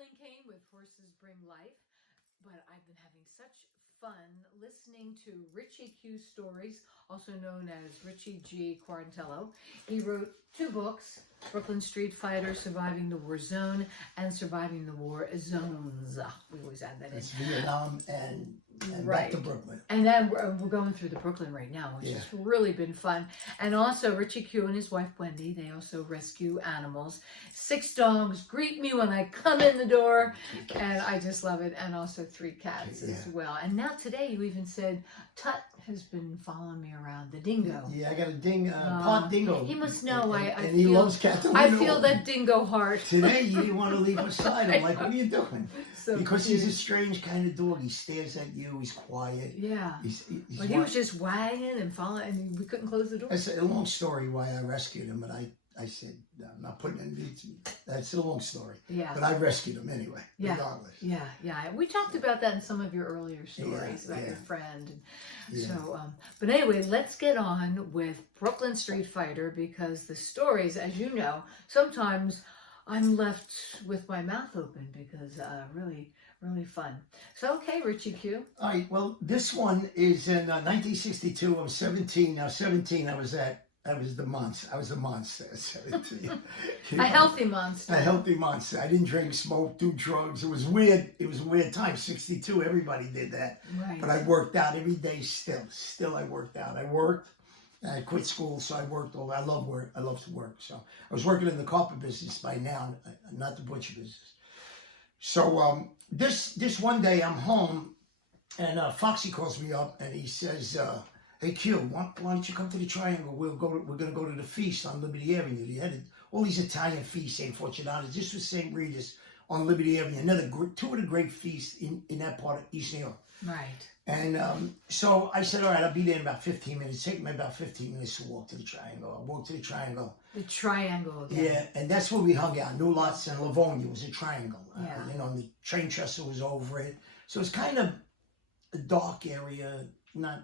Kathleen Kane with Horses Bring Life, but I've been having such fun listening to Richie Q stories, also known as Richie G. Quarantello. He wrote 2 books, Brooklyn Street Fighter, Surviving the War Zone, and Surviving the War Zones. We always add that in. It's Vietnam and Right. back to Brooklyn. And then we're going through the Brooklyn right now, which has really been fun. And also Richie Q and his wife Wendy, they also rescue animals. 6 dogs greet me when I come in the door, and I just love it. And also 3 cats as well. And now today you even said Tut has been following me around, the dingo. Yeah, I got a pot dingo. He must know. And he loves cats. I feel that dingo heart. Today he didn't want to leave her side. I'm like, what are you doing? So because cute. he's a strange kind of dog. He stares at you. He's quiet. Yeah. He's but he was just wagging and following, and we couldn't close the door. That's a long story why I rescued him, but I said, no, I'm not putting in. That's a long story. Yeah. But I rescued him anyway, regardless. Yeah. We talked about that in some of your earlier stories about your friend. And so, but anyway, let's get on with Brooklyn Street Fighter, because the stories, as you know, sometimes I'm left with my mouth open because really fun. So, okay, Richie Q. All right, well, this one is in 1962. I was 17. Now, 17, I was the monster. I was a monster at 17. A healthy monster. A healthy monster. I didn't drink, smoke, do drugs. It was weird. It was a weird time. 62, everybody did that. Right. But I worked out every day still. Still, I worked out. I worked. I quit school, so I worked all. I love work. I love to work. So I was working in the carpet business by now, not the butcher business. So this one day I'm home, and Foxy calls me up and he says, "Hey Q, why don't you come to the Triangle? We're gonna go to the feast on Liberty Avenue. You had all these Italian feasts, St. Fortunatus. This was St. Regis on Liberty Avenue. 2 of the great feasts in that part of East New York." Right. And so I said, all right, I'll be there in about 15 minutes. Take me about 15 minutes to walk to the Triangle. I walked to the Triangle. The Triangle again. Yeah, and that's where we hung out. Newlots and Livonia was a triangle. Yeah. And the train trestle was over it. So it's kind of a dark area, not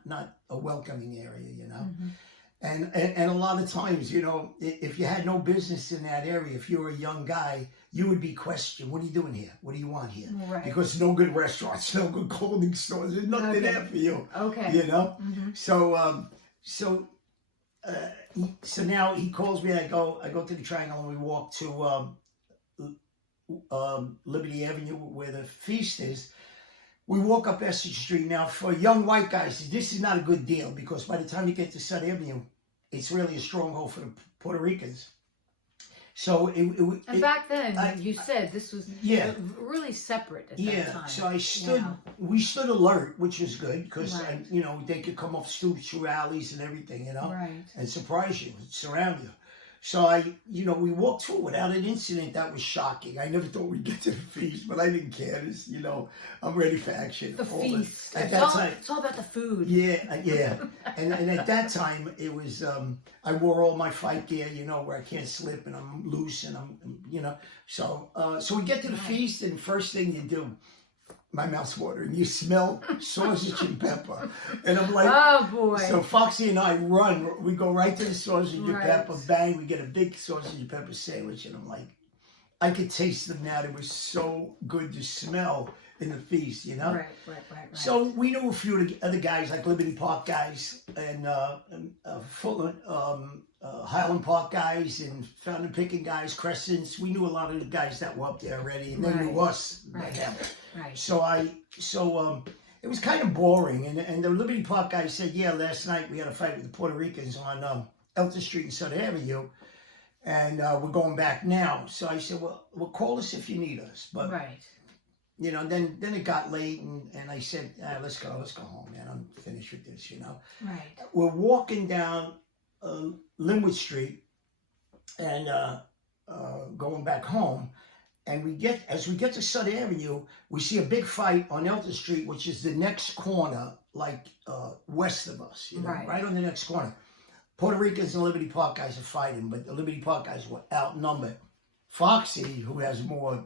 a welcoming area, Mm-hmm. And a lot of times, if you had no business in that area, if you were a young guy, you would be questioned. What are you doing here? What do you want here? Right. Because no good restaurants, no good clothing stores. There's nothing there for you. Okay. Mm-hmm. So now he calls me. I go to the Triangle and we walk to Liberty Avenue where the feast is. We walk up Essex Street. Now, for young white guys, this is not a good deal because by the time you get to South Avenue, it's really a stronghold for the Puerto Ricans. So back then, you said this was really separate at that time. So we stood alert, which was good because they could come off stoops through alleys and everything, and surprise you, surround you. So we walked through without an incident. That was shocking. I never thought we'd get to the feast, but I didn't care. I'm ready for action. The feast. At that time, it's all about the food. Yeah. and at that time, it was, I wore all my fight gear, where I can't slip and I'm loose and I'm, So we get to the feast and first thing you do, my mouth's watering. You smell sausage and pepper. And I'm like, oh boy. So Foxy and I run. We go right to the sausage and pepper. Bang, we get a big sausage and pepper sandwich. And I'm like, I could taste them now. It was so good to smell in the feast, Right. So we knew a few of the other guys, like Liberty Park guys and Fulton, Highland Park guys and Fountain Picking guys, Crescents. We knew a lot of the guys that were up there already, and they knew us. Right. So it was kind of boring, and the Liberty Park guy said, yeah, last night we had a fight with the Puerto Ricans on Elton Street and Southern Avenue, and we're going back now. So I said, well, call us if you need us. But then it got late, and I said, let's go home, man. I'm finished with this, Right. We're walking down Linwood Street and going back home. And as we get to Southern Avenue, we see a big fight on Elton Street, which is the next corner, like west of us, right on the next corner. Puerto Ricans and Liberty Park guys are fighting, but the Liberty Park guys were outnumbered. Foxy, who has more,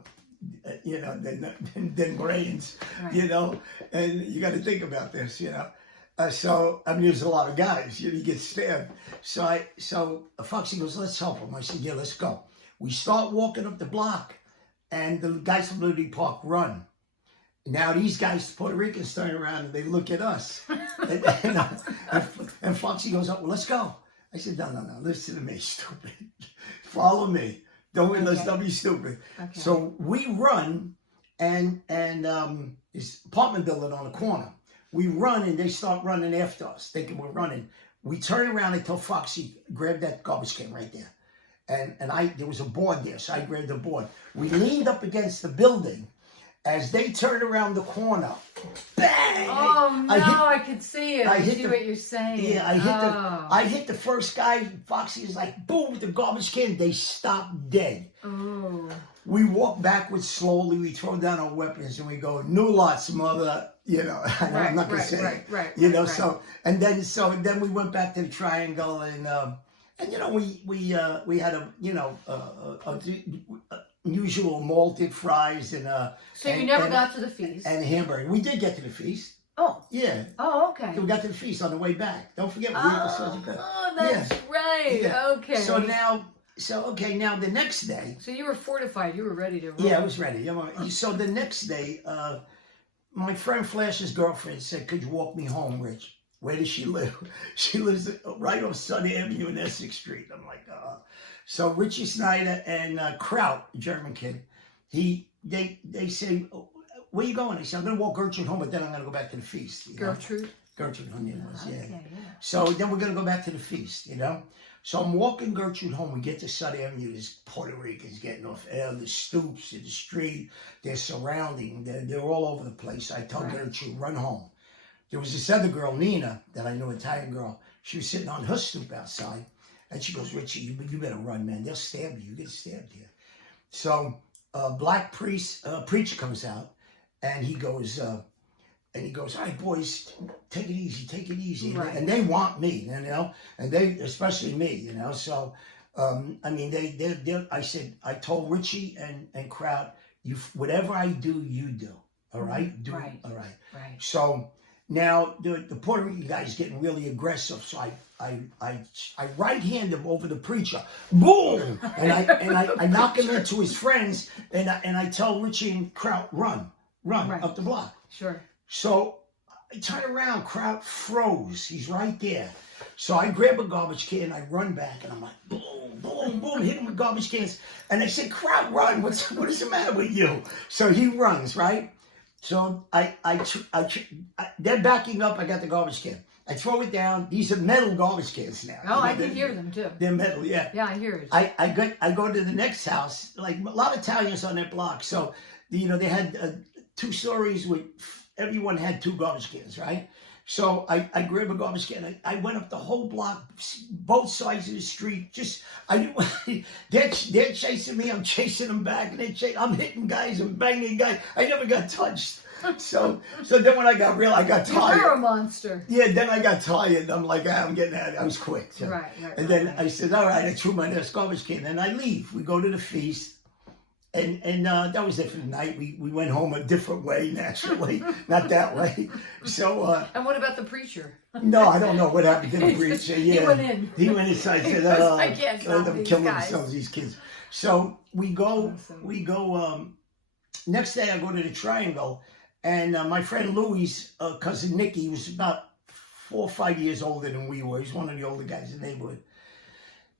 than brains, and you got to think about this, So there's a lot of guys. You get stabbed. So Foxy goes, let's help him. I said, yeah, let's go. We start walking up the block. and the guys from Liberty Park run. Now these guys, Puerto Ricans, turn around and they look at us. and Foxy goes, "Oh, well, let's go." I said, no, listen to me, stupid. Follow me. Let's not be stupid. Okay. So we run, and this apartment building on the corner. We run, and they start running after us, thinking we're running. We turn around and tell Foxy, grab that garbage can right there. And there was a board there, so I grabbed the board. We leaned up against the building. As they turned around the corner, bang! Oh no, I could see it. I see what you're saying. Yeah, I hit the first guy. Foxy is like, boom, with the garbage can. They stopped dead. Oh. We walk backwards slowly. We throw down our weapons and we go, "Newlots, mother." You know, I'm not gonna say it. Right. You know, so then we went back to the triangle and you know we had a usual malted fries and So you never got to the feast. And hamburger. We did get to the feast. Oh. Yeah. Oh, okay. We got to the feast on the way back. Don't forget. Oh, that's right. Yeah. Okay. So now the next day. So you were fortified. You were ready to roll. Yeah, I was ready. So the next day, my friend Flash's girlfriend said, "Could you walk me home, Rich?" Where does she live? She lives right off Sunny Avenue and Essex Street. I'm like, So Richie Snyder and Kraut, German kid, they say, "Where you going?" I said, "I'm going to walk Gertrude home, but then I'm going to go back to the feast." Gertrude? Gertrude home, yeah. Okay, yeah. So then we're going to go back to the feast, you know? So I'm walking Gertrude home. We get to Sunny Avenue. There's Puerto Ricans getting off the stoops in the street. They're surrounding. They're all over the place. I tell Gertrude, run home. There was this other girl, Nina, that I knew, Italian girl. She was sitting on her stoop outside. And she goes, "Richie, you better run, man. They'll stab you. You get stabbed here." So black preacher comes out, and he goes, "All right, boys, take it easy." Right. And they want me, you know, and they, especially me, you know. So, I mean, I told Richie and Kraut, whatever I do, you do. All right? Right. All right. Right. So now the Puerto Rican guy is getting really aggressive. So I right hand him over the preacher, boom, and I knock him into his friends, and I tell Richie and Kraut, run up the block. Sure. So I turn around, Kraut froze. He's right there. So I grab a garbage can, I run back, and I'm like, boom, hit him with garbage cans. And I say, "Kraut, run! What is the matter with you?" So he runs, right? So they're backing up. I got the garbage can. I throw it down. These are metal garbage cans now. Oh, I can hear them too. They're metal, yeah. Yeah, I hear it. I go to the next house. Like a lot of Italians on that block. So they had 2 stories with everyone had 2 garbage cans, right? So I grab a garbage can. I went up the whole block, both sides of the street. They're chasing me. I'm chasing them back, and I'm hitting guys and banging guys. I never got touched. So then when I got tired. You're a monster. Yeah, then I got tired. I'm like, I'm getting out. I was quick. So. Right. And then I said, all right, I threw my next garbage can, and I leave. We go to the feast. And that was it for the night. We went home a different way, naturally, not that way. So. And what about the preacher? No, I don't know what happened to the preacher. Yeah, he went in. He went inside. Said, I can't stop them these killing guys. themselves, these kids. So we go. Next day, I go to the Triangle, and my friend Louis' cousin Nicky was about 4 or 5 years older than we were. He's one of the older guys in the neighborhood.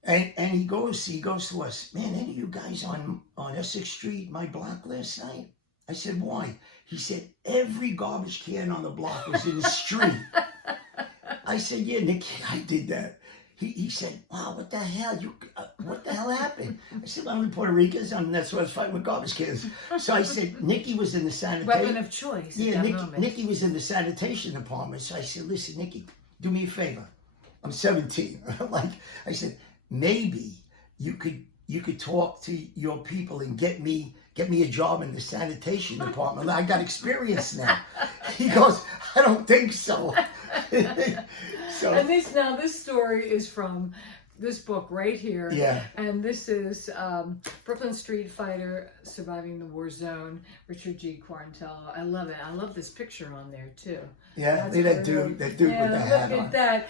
And he goes to us, "Man, any of you guys on Essex Street, my block last night?" I said, "Why?" He said, "Every garbage can on the block was in the street." I said, "Yeah, Nicky, I did that." He said, "Wow, what the hell? What the hell happened?" I said, "I'm in Puerto Rican, and that's why I was fighting with garbage cans." So I said, Nicky was in the sanitation. Weapon of choice. Yeah, Nicky was in the sanitation department. So I said, "Listen, Nicky, do me a favor. I'm 17. I said, maybe you could talk to your people and get me a job in the sanitation department. I got experience now." He goes, "I don't think so." And this story is from this book right here. Yeah. And this is Brooklyn Street Fighter, Surviving the War Zone, Richard G. Quarantello. I love it. I love this picture on there too. Yeah, that dude with the hat look on. at that.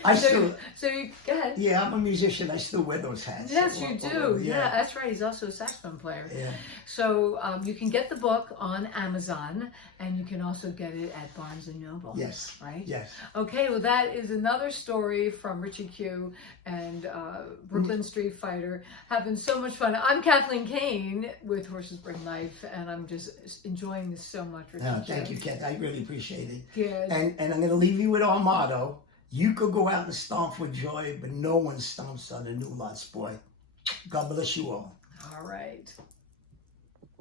So you go ahead. Yeah, I'm a musician. I still wear those hats. Yes, you do. Yeah, that's right. He's also a saxophone player. Yeah. So you can get the book on Amazon, and you can also get it at Barnes and Noble. Yes. Right? Yes. Okay, well, that is another story from Richie Q and Brooklyn Street Fighter. Having so much fun. I'm Kathleen Kane with Horses Bring Life, and I'm just enjoying this so much, Richie Q. Thank you, Kat. I really appreciate it. Good. And I'm going to leave you with our motto. You could go out and stomp for joy, but no one stomps on a Newlots boy. God bless you all. All right.